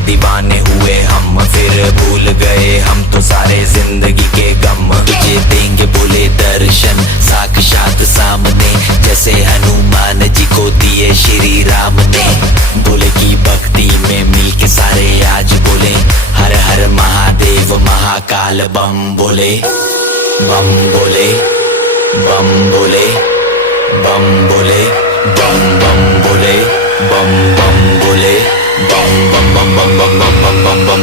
दीवाने हुए हम, फिर भूल गए हम तो सारे जिंदगी के गम। तुझे देंगे बोले दर्शन साक्षात सामने, जैसे हनुमान जी को दिए श्री राम ने। बोले की भक्ति में मिलके सारे आज बोले, हर हर महादेव महाकाल बम बोले। बम बोले, बम बोले, बम बोले, बम बम बोले, बम बम बोले, बम बम बम बम बम बम बम बम।